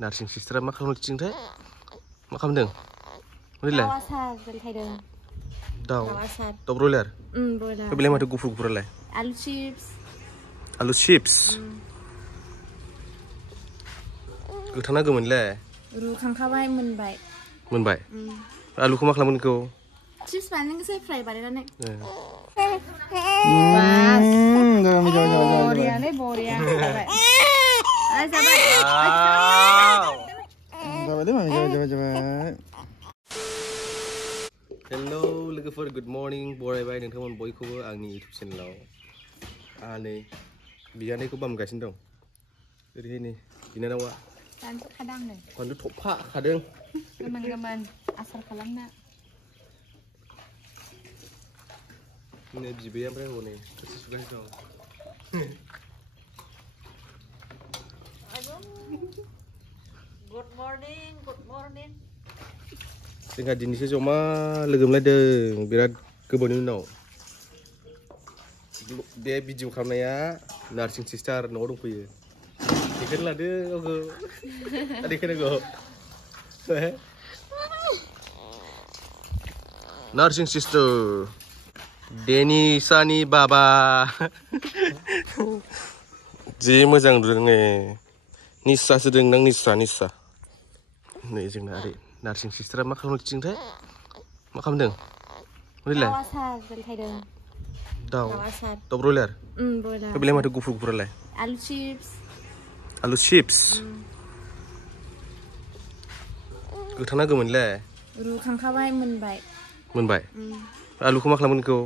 नार्सिं सिस्टारा मा खालामगासिनोथाय? मा खालामदों? मोनलाय? दाउ आसार दोनथायदों। दाउ आसार। दाउ ब्रयलार? ब्रयलार। बेलाय माथो गुफुर गुफुरालाय? आलु चिप्स। आलु चिप्स? गोथां ना गोमोनलाय? रुखांखाबाय मोनबाय। मोनबाय? आलुखौ मा खालामगोन बेखौ? चिप्स बानायनोसै फ्राय बानायनानै। बरियालै बरिया जाबाय। जाबाय दे मामि जाबाय। हेलौ लोगोफोर गुड मर्निं बरायबाय नोंथांमोन बयखौबो आंनि इउटुब चेनेलाव। नै बियानैखौ बामगासिनो दं। ओरैहाय नै बिनानावा बानलु थफा खादों। गोमोन आसार खालामना। नै बिबैया ओमफ्राय हनै थोरसि सुगासिनो दं। Good morning. जोंहा दिनैसो जमा लोगो मोनलायदों बिराद गोबावनि उनाव। बे भिडिअ खालामनाया नार्सिं सिस्टार न'आव दंफैयो। देखायनो लादो गावखौ। देखायनांगौ। नार्सिं सिस्टार डेनिसानि बाबा। जि मोजां नुदों नै। निस्सासो दोंदां निस्सा। नै जोंना ओरै नार्सिं सिस्टारा मा खालामगासिनोथाय? मा खालामदों? मोनलाय? दाउ आसार दोनथायदों। दाउ आसार। दाउ ब्रयलार? ब्रयलार। बेलाय माथो गुफुर गुफुरालाय? आलु चिप्स। आलु चिप्स? गोथां ना गोमोनलाय? रुखांखाबाय मोनबाय। मोनबाय? आलुखौ मा खालामगोन बेखौ?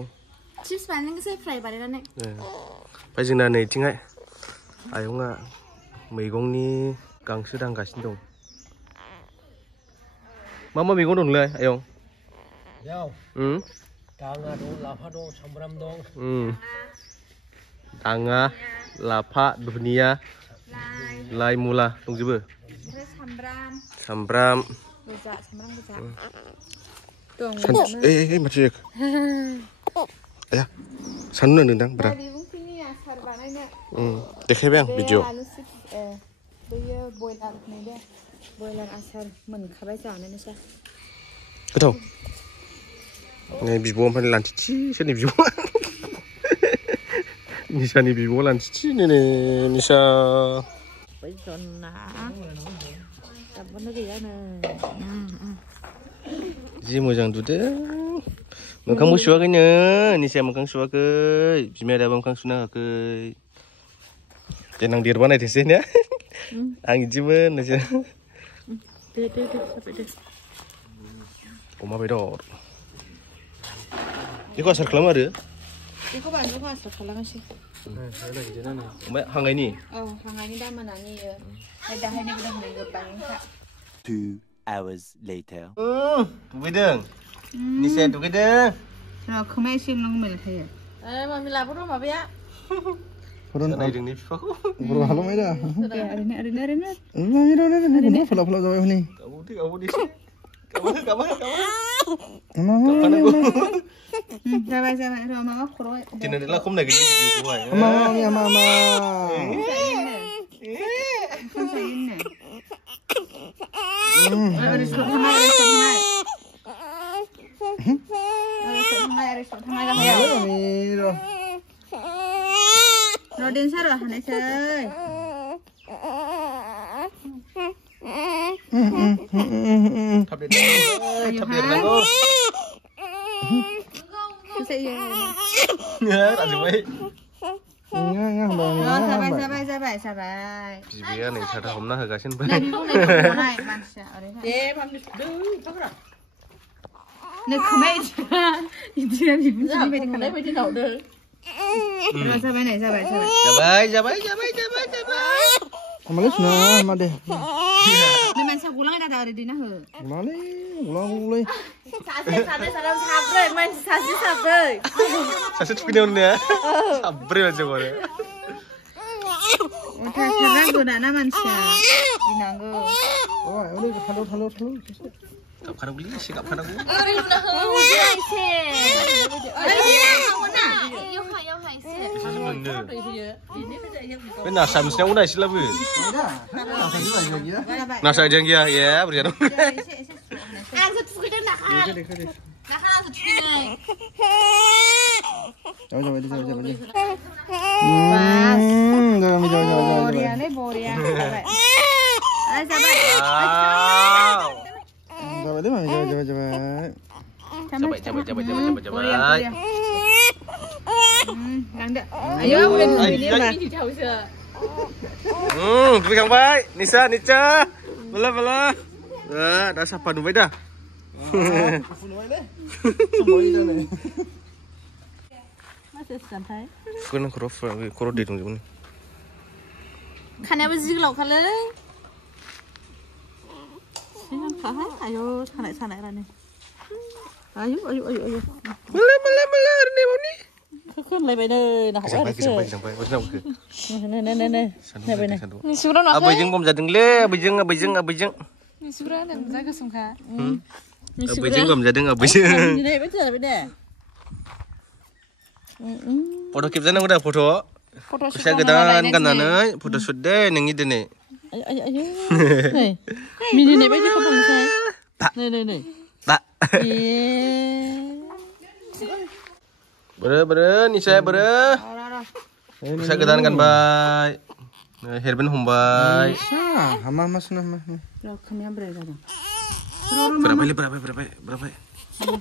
चिप्स बानायनोसै फ्राय बानायनानै। ओमफ्राय जोंना नैथिंहाय आयंआ मैगंनि गांसो दांगासिनो दं। मा मैगं दं नोंलाय आयं? दाङा दं, लाफा दं, सामब्राम दं। दाङा, लाफा, दुनिया, लाइ, मुला दंजोबो। सामब्राम गोजा, सामब्राम गोजा। माथो आया सानदुं नांदोंदां ब्रा। आसार बानायनो। देखायबाय आं भिडिअ। बैयो बयलार आसार मोनखाबाय जानोसै। गोथाव। नै बिब' ओमफ्राय लानथिथि सोरनि बिब'? निसानि बिब' लानथिथि नै निसा। जि मोजां दुदों। मोखांबो सुवाखैनो निसाया मोखां सुवाखै। बिमाया दाबो मोखां सुनो होआखै। देनां देरबा नायथोसै ने? आं बिदिमोन नोंसोर। अमा बेदर। बेखौ आसार खालामो आरो? बेखौ बानलुखौ आसार खालामनोसै। ओमफ्राय हांगायनि? औ हांगायनि दामोनानि दाहायनो गोबांखा। 2 hours later. दुगैदों? निसाया दुगैदों? खोमाया एसे एमनांगौ मेला थायो। मामि लाबोद' माबाया। नायदोंनि बिफाखौ। बर' हालौनाय दा। ओरैनो फलाव जाबाय हनै। जाबाय र' माबा खर'। दिनै खम नायगोन भिडिअखौहाय। Rodin sarah hanasai. Tablet nago. Saya. Ada baik. Sabai. Bibiya nih sada homna hogaसिनो बाय. Nih खोमाय इदिया बिबुंनि बायदि खालाय बायदि नावदो. जाबाय. Kemalis nah, ma deh. Nih मानसिया गलांनाय दादा ओरै दैना हो. Mali, gulang. सासे साराम साब्रै मानसि साब्रै. Saसे थुखैनायावनो ने? साब्रै मानसि गरे. Udah naga manusia. Dinanggo. Oh, ini halu. 갑하는 거 이씨 갑하는 거. Bên nào sắm xe này xin là vừa. Nào sai jangan kia, ya berjalan. Coba đi. Boria. Coba đi mami, coba. Coba. Ayo, udah ini mah. Tapi Kang Bai, Nisa. Bela. Dah sapa nu dah. Masih santai. Kena koro deh dong ini. Kannya bersih loh kali. Ayo, sana nih. Ayo. Bela ini mau nih. Kan lebih deh, nak Sampai. Macam nak ke? Nih. Ni surah nak. Abang bom jadeng le, abang. Ni surah nak jaga sungka. Abang bom jadeng abang. Ini betul. Foto keep sana udah foto. Saya kedan kan nana, foto sudah nengi deh nih. Ayo. Nih. Mini nih baju kapan saya? Nih. Tak. Bere, Nisa bere. Saya kedan kan Bai. Herben humbai. Sa, hama sana. Kami yang berada. Berapa?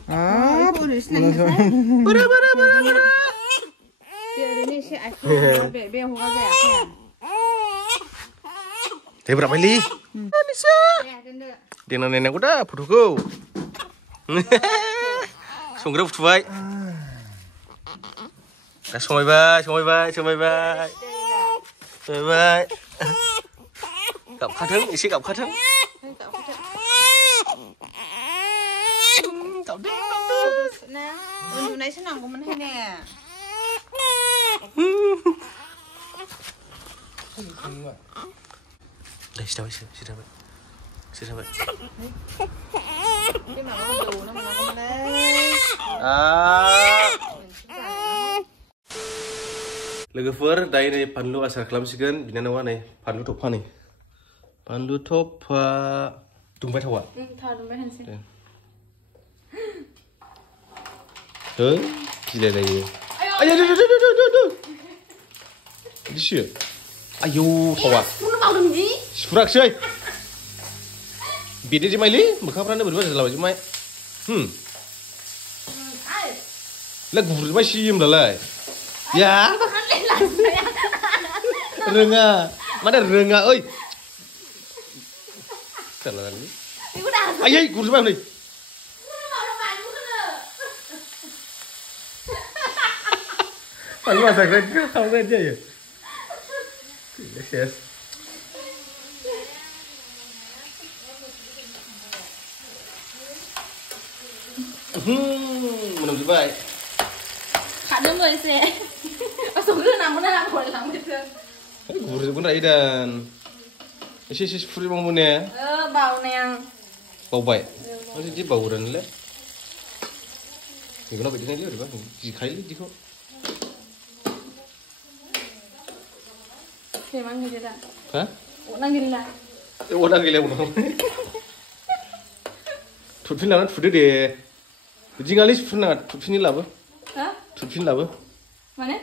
Ah, Bere. Ini sih aku biar hukum biar. Tapi berapa li? Nisa. Dia nenek udah foto go. Sungguh foto Bai. Semai baik. Gặp khá thứng, isi gặp khá thứng. Untuk naik senang kau mana ni? Đây, xin chào. Dia nak kau dulu, nak kau mana? Logofer, dari ini panlu asal kelamsikan, bina nawa nih, panlu topa nih. Panlu topa, tumpai tawa. Tahu tumpai hansi. Tuh, gila lagi. Ayo. Di sini. Ayo, tawa. Mana mau dongji? Surak sih. Bida di maili, bukan pernah berdua dalam aja mai. Lagu berdua sih mulai. Ya. Renga. Mana renga, oi. Salah ni. Ayai, guru mana ni? Palu asal kerja, kau kerja ya. Yes. Menang juga. Ada boleh sih. Masuk ke nama boleh lang betul. Guru pun rai dan. Isi free bang punya. Bau ni yang. Bau baik. Masih dia bau dan le. Ini kenapa dia ni le? Bang, jika le jika. Memang gitu dah. Hah? Orang gila. Orang gila pun. Tutupin lah, tutup deh. Jingalis tutupin lah apa? Hah? Tutupin lah apa? Mana?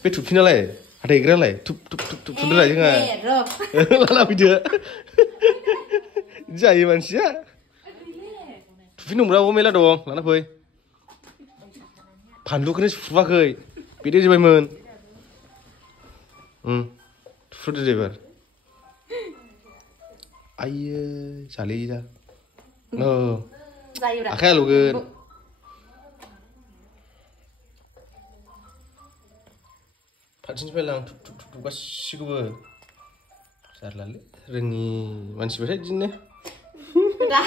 Pe tutupin lah. Ada ikan lah. Tup sudah aja nggak? Lala video. Jadi manusia. Tutupin umrah apa mela dong? Lana boy. Pandu kena suruh pakai. Beda je bayman. Tutup deh ber. Ayah, cari je. No. Akhir logan. Patsin pelang tugas sikuba. Sarlah le. Rengi mansi berat jinne. Dah.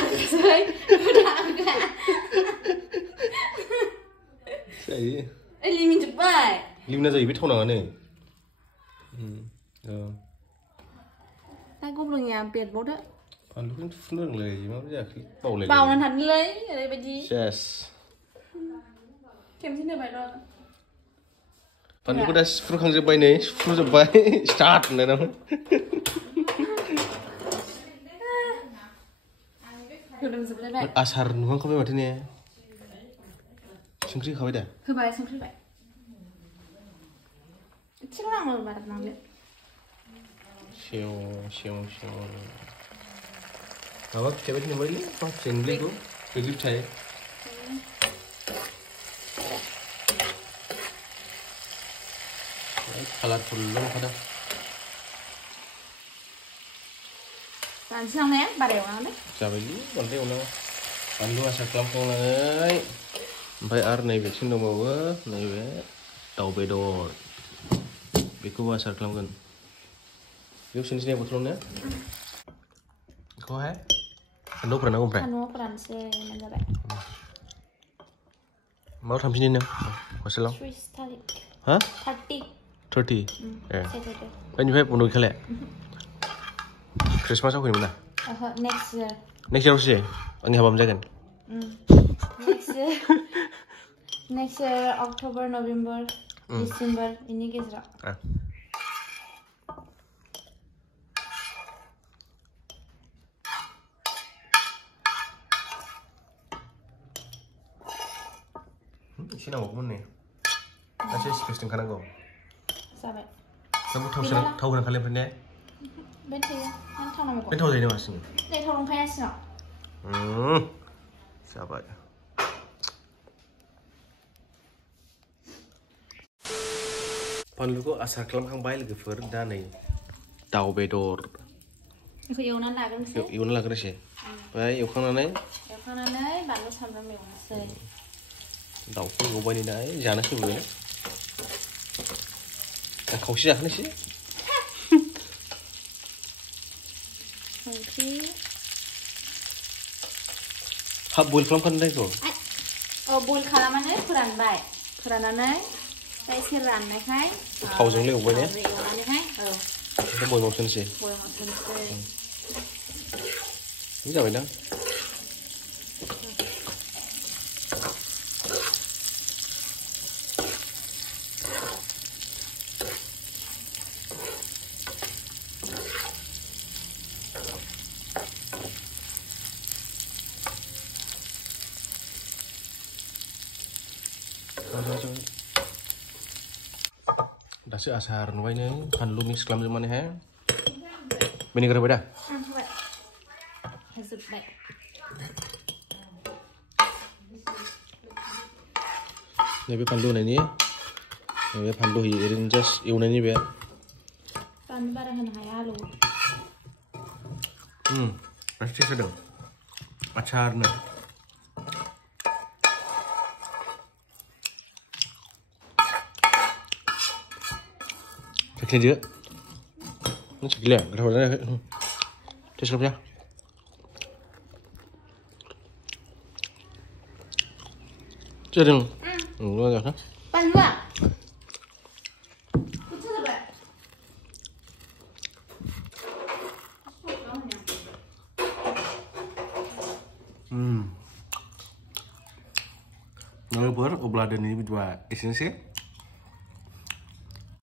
Saya. Limin cepat. Limna jadi betul nak ni. Aku belum nyampe bodoh. Pandu kan furung lagi, mau jadi bau lagi. เบานั้นทันเลยอะไรไปดี Yes. เข็มที่เหนือไปแล้ว Pandu udah furung sebaik nih, furung sebaik start nih dong. คือเดินสุดเลยแบบ Asar nuang kau berarti nih. Sengkri kau ada? คือใบสังคือใบชื่อร่างมันแบบนั้นเลย Siung. Apa cewek ni boleh? Apa sendiri tu? Kerja saya. Colorful long kada. ตอนเช้าเนี่ยบาเดียวกันเลย Siapa ni? Boleh ulang. Pandu asal kelampung lagi. Sampai ar naik vaksin dong bawa, naik vet. Tahu bedor. Biku asal kelampung. Yuk sini betul ni. Kau hai? Pandu pernah aku pernah. อันนู้นฝรั่งเศสมันจะแบบ Mauทำที่นี่เนี่ยว่าสิลอง ทริสตัลิก ฮะ ทัตติก 30 ใช่ใช่ เป็นยังไงปุ่นดูแค่แหละคริสต์มาสเอาขึ้นมา next year next year sih anggih apa menjagan next year October November December ini kisah sini apa pun nih masih space tengah nago sampai kamu tahu nak kalian pernah bentar ya kan tahu nama kan tahu dari mana sih dari tahu longkanya sih no sahabat pandu ko asal kelam kang bail gefer dan nih tahu bedor คืออยู่นั่นแหละกันสิ yuk lah kena sih baik yuk kang nane เดี๋ยวข้างนั้นเลยบ้านเราทำแล้วไม่ยอมเสย tahu ko gue bani dah jangan sih gue kau sih jangan sih บางที hab boil kelam kan deh tuh บุญคารามันเลยพรันใบพรันนั้นเลยใส่สิรันนะคะ เขาจงเลี้ยวไปเนี่ย เลี้ยวอันนี้ให้kita boil motion sih บวยมาเป็นเส้น ini apa dah Dah si asar nuai ni kan lu mix kelam zaman ni he. Bini kerja dah. ให้สุดแบบ Ni be pandu ni. Ni be pandu hi irin just iu ni be. ตอนนี้บ้านเราเห็นหายาลู Pasti sedang. Acar ni. Cakap je. Ni cakap le. Kenapa dah? Cakap ya. Jadi, lu ada kan? ปั้นว่าคุณชื่อแบบ Nggak ber, obladan ini berdua. Isinya sih.